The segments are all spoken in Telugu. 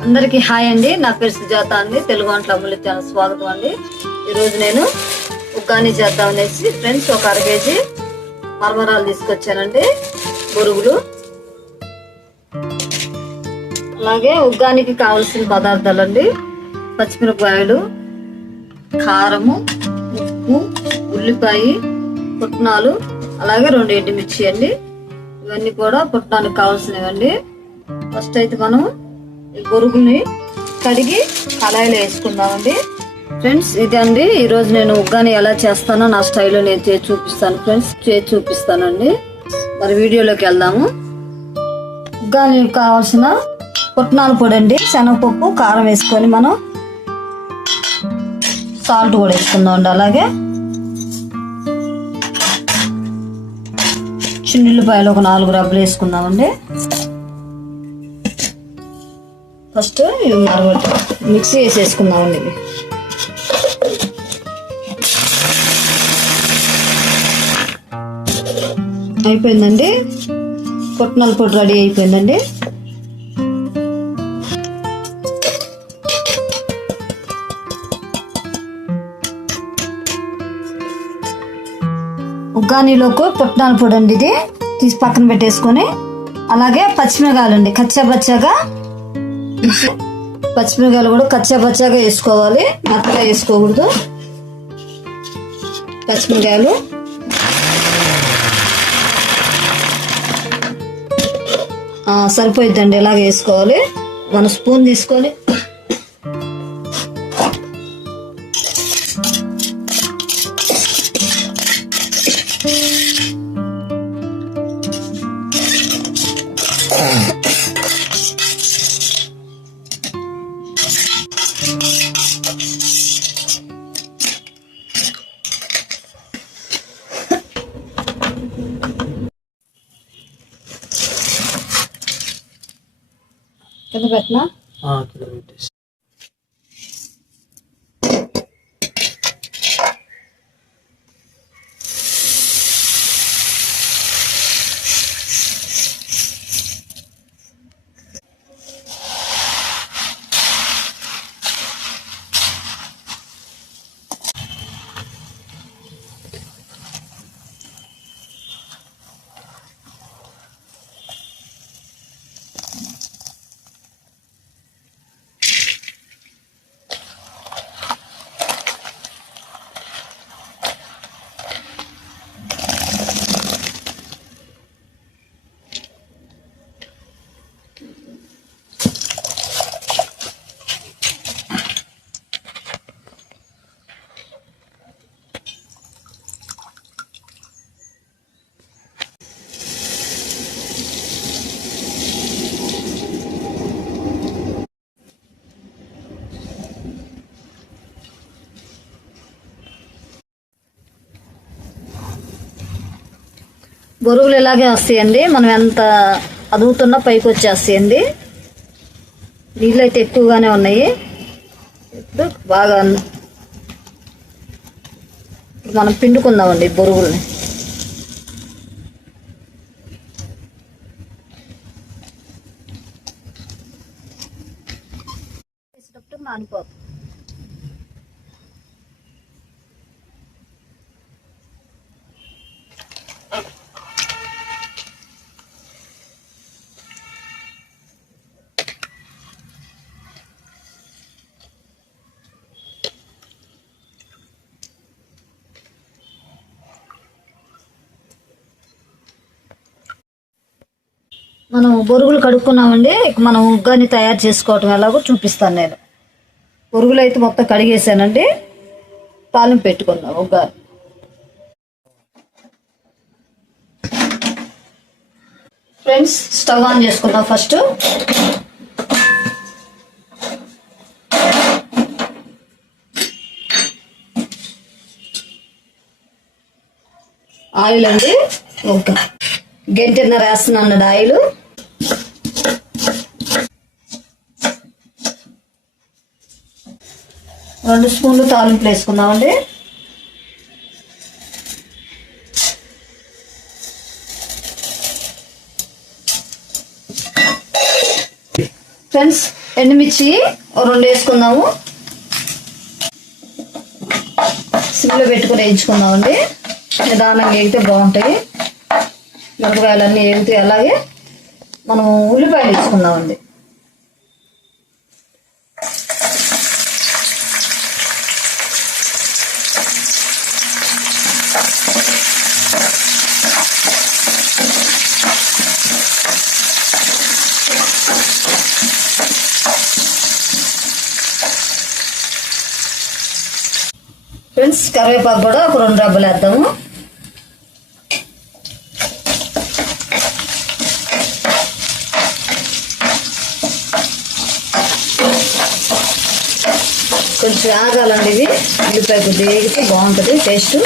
అందరికీ హాయ్ అండి. నా పేరు సుజాత అండి. తెలుగు వంటల అమూల్య ఛానల్ స్వాగతం అండి. ఈరోజు నేను ఉగ్గాని చేద్దాం అనేసి ఫ్రెండ్స్ ఒక 1/2 కేజీ మరమరాలు తీసుకొచ్చానండి, బొరుగులు. అలాగే ఉగ్గానికి కావలసిన పదార్థాలు అండి: పచ్చిమిరపకాయలు, కారము, ఉప్పు, ఉల్లిపాయ, పుట్నాలు, అలాగే 2 ఎండుమిర్చి అండి. ఇవన్నీ కూడా పుట్నానికి కావాల్సినవండి. ఫస్ట్ అయితే మనం ఈ బొరుగుల్ని కడిగి కళాయిలో వేసుకుందామండి. ఫ్రెండ్స్ ఇదండి ఈరోజు నేను ఉగ్గాని ఎలా చేస్తానో నా స్టైల్లో నేను చేసి చూపిస్తాను ఫ్రెండ్స్, చేసి చూపిస్తానండి. మరి వీడియోలోకి వెళ్దాము. ఉగ్గాని కావాల్సిన పుట్నాల పొడి అండి, శనగపప్పు, కారం వేసుకొని మనం సాల్ట్ కూడా వేసుకుందాం అండి. అలాగే చిన్నుల్లిపాయలు ఒక 4 రబ్బలు వేసుకుందామండి. ఫస్ట్ ఇవి మిక్సీ వేసేసుకుందామండి. ఇవి అయిపోయిందండి, పుట్నాల పొడి రెడీ అయిపోయిందండి. ఉగ్గానీలోకి పుట్నాల పొడి అండి, ఇది తీసి పక్కన పెట్టేసుకొని, అలాగే పచ్చిమిరకాయలు అండి, కచ్చాపచ్చాగా పచ్చిమిరకాయలు కూడా కచ్చాపచ్చాగా వేసుకోవాలి, మెత్తగా వేసుకోకూడదు. పచ్చిమిరకాయలు సరిపోయిద్దండి, ఇలాగ వేసుకోవాలి. 1 స్పూన్ తీసుకొని కింద పెట్టినా బొరుగులు ఇలాగే వస్తాయండి. మనం ఎంత అదుగుతున్నా పైకి వచ్చేస్తాయండి. నీళ్ళు అయితే ఎక్కువగానే ఉన్నాయి. ఇప్పుడు బాగా మనం పిండుకుందామండి బొరుగుల్ని. వేసేటప్పుడు నానిపోతుంది. మనం బొరుగులు కడుక్కున్నామండి. మనం ఉగ్గాని తయారు చేసుకోవటం ఎలాగో చూపిస్తాను నేను. బొరుగులు అయితే మొత్తం కడిగేసానండి. తాలింపు పెట్టుకుందాం ఉగ్గాని. ఫ్రెండ్స్ స్టవ్ ఆన్ చేసుకుందాం. ఫస్ట్ ఆయిల్ అండి, ఒక గంటన్నర వేస్తున్నాను ఆయిల్. రెండు స్పూన్లు తాలింపులు వేసుకుందామండి. ఫ్రెండ్స్ ఎండుమిర్చి 2 వేసుకుందాము. సిమ్లో పెట్టుకుని వేయించుకుందామండి. నిదానంగా వేగితే బాగుంటాయి. మిరపకాయలన్నీ వేగుతాయి. అలాగే మనం ఉల్లిపాయలు వేసుకుందామండి. ఫ్రెండ్స్ కరివేపాకు కూడా ఒక 2 రబ్బలు వేద్దాము. కొంచెం ఆగాలండి. ఇవి ఉల్లిపాయ కొద్దిగా వేగితే బాగుంటుంది టేస్ట్.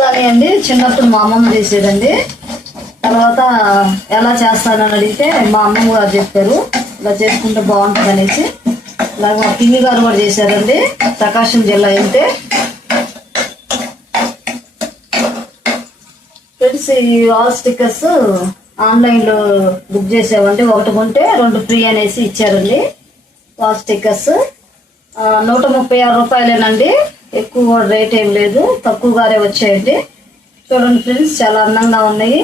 కానీ అండి చిన్నప్పుడు మా అమ్మమ్మ చేసేదండి. తర్వాత ఎలా చేస్తానని అడిగితే మా అమ్మమ్మ గారు చెప్పారు, ఇలా చేసుకుంటే బాగుంటుంది అనేసి. అలాగే మా పిన్ని గారు కూడా చేశారండి, ప్రకాశం జిల్లా వెళ్తే. ఫ్రెండ్స్ ఈ వాల్ స్టిక్కర్స్ ఆన్లైన్లో బుక్ చేసామండి. 1 కొంటే 2 ఫ్రీ అనేసి ఇచ్చారండి. Wall stickers 136 రూపాయలేనండి. ఎక్కువ రేట్ ఏం లేదు, తక్కువగానే వచ్చాయండి. చూడండి ఫ్రెండ్స్, చాలా అందంగా ఉన్నాయి.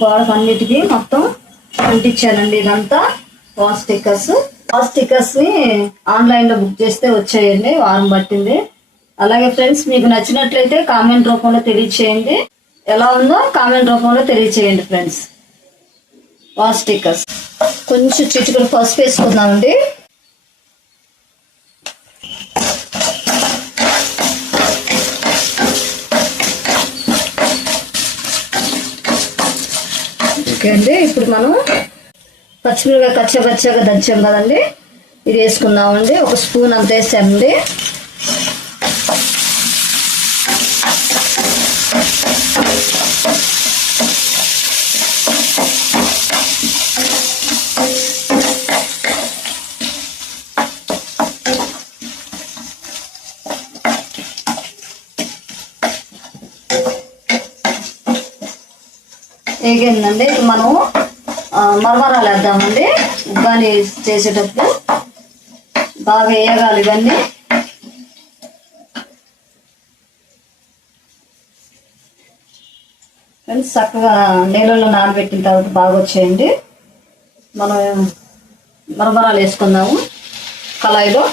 గోడకు అన్నిటికీ మొత్తం అంటించానండి. ఇదంతా వాల్ స్టిక్కర్స్. వాల్ స్టిక్కర్స్ ని ఆన్లైన్ లో బుక్ చేస్తే వచ్చాయండి, వారం పట్టింది. అలాగే ఫ్రెండ్స్ మీకు నచ్చినట్లయితే కామెంట్ రూపంలో తెలియచేయండి. ఎలా ఉందో కామెంట్ రూపంలో తెలియచేయండి ఫ్రెండ్స్. వాల్ స్టిక్కర్స్ కొంచెం చిటికెడు పసుపు వేసుకుందామండి. ఓకే అండి, ఇప్పుడు మనం పచ్చిమిరపకాయ కచ్చపచ్చగా దంచాం కదండి, ఇది వేసుకుందామండి. 1 స్పూన్ అంత వేసామండి. వేగిందండి. ఇప్పుడు మనం మరమరాలు వేద్దామండి. ఉగ్గాని చేసేటప్పుడు బాగా వేయగాలి ఇవన్నీ. ఫ్రెండ్స్ చక్కగా నీళ్ళలో నానబెట్టిన తర్వాత బాగా వచ్చేయండి. మనం మరమరాలు వేసుకుందాము కళాయిలో.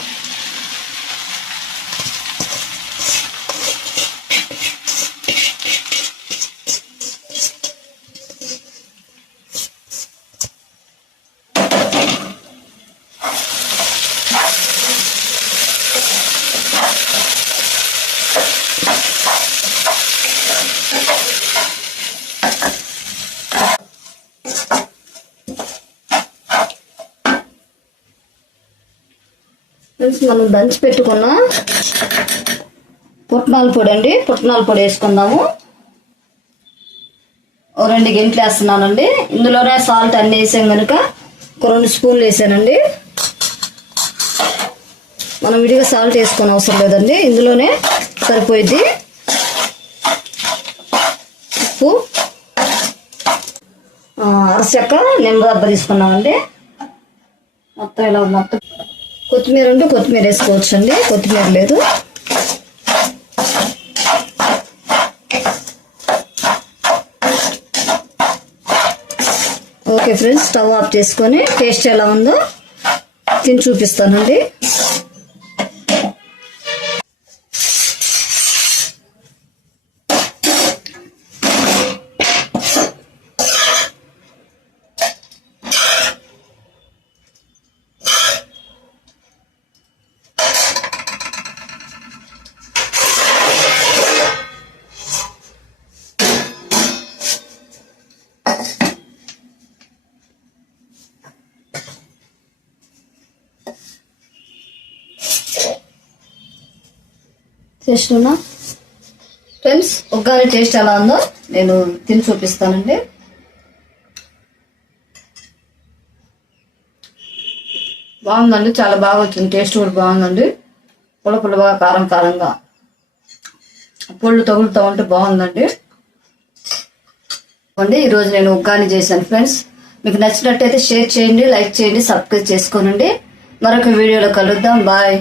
మనం దంచి పెట్టుకున్న పుట్నాల పొడి అండి, పుట్నాల పొడి వేసుకుందాము. 2 గంటలు వేస్తున్నానండి. ఇందులోనే సాల్ట్ అన్నీ వేసాం కనుక 2 స్పూన్లు వేసానండి. మనం విడిగా సాల్ట్ వేసుకొని అవసరం లేదండి, ఇందులోనే సరిపోయిద్ది. ఉప్పు, అరచెక్క, నిమ్మరబ్బ తీసుకున్నామండి. మొత్తం ఇలా మొత్తం కొత్తిమీర ఉంటే కొత్తిమీర వేసుకోవచ్చండి, కొత్తిమీర లేదు. ఓకే ఫ్రెండ్స్, స్టవ్ ఆఫ్ చేసుకొని టేస్ట్ ఎలా ఉందో తిని చూపిస్తానండి. చేస్తున్నా ఫ్రెండ్స్, ఉగ్గాని టేస్ట్ ఎలా ఉందో నేను తిని చూపిస్తానండి. బాగుందండి, చాలా బాగా వచ్చింది. టేస్ట్ కూడా బాగుందండి. పుల్ల పుల్లగా కారం కారంగా పొళ్ళు తగులుతూ ఉంటే బాగుందండి. ఈరోజు నేను ఉగ్గాని చేశాను ఫ్రెండ్స్. మీకు నచ్చినట్టయితే షేర్ చేయండి, లైక్ చేయండి, సబ్స్క్రైబ్ చేసుకోనండి. మరొక వీడియోలో కలుద్దాం. బాయ్.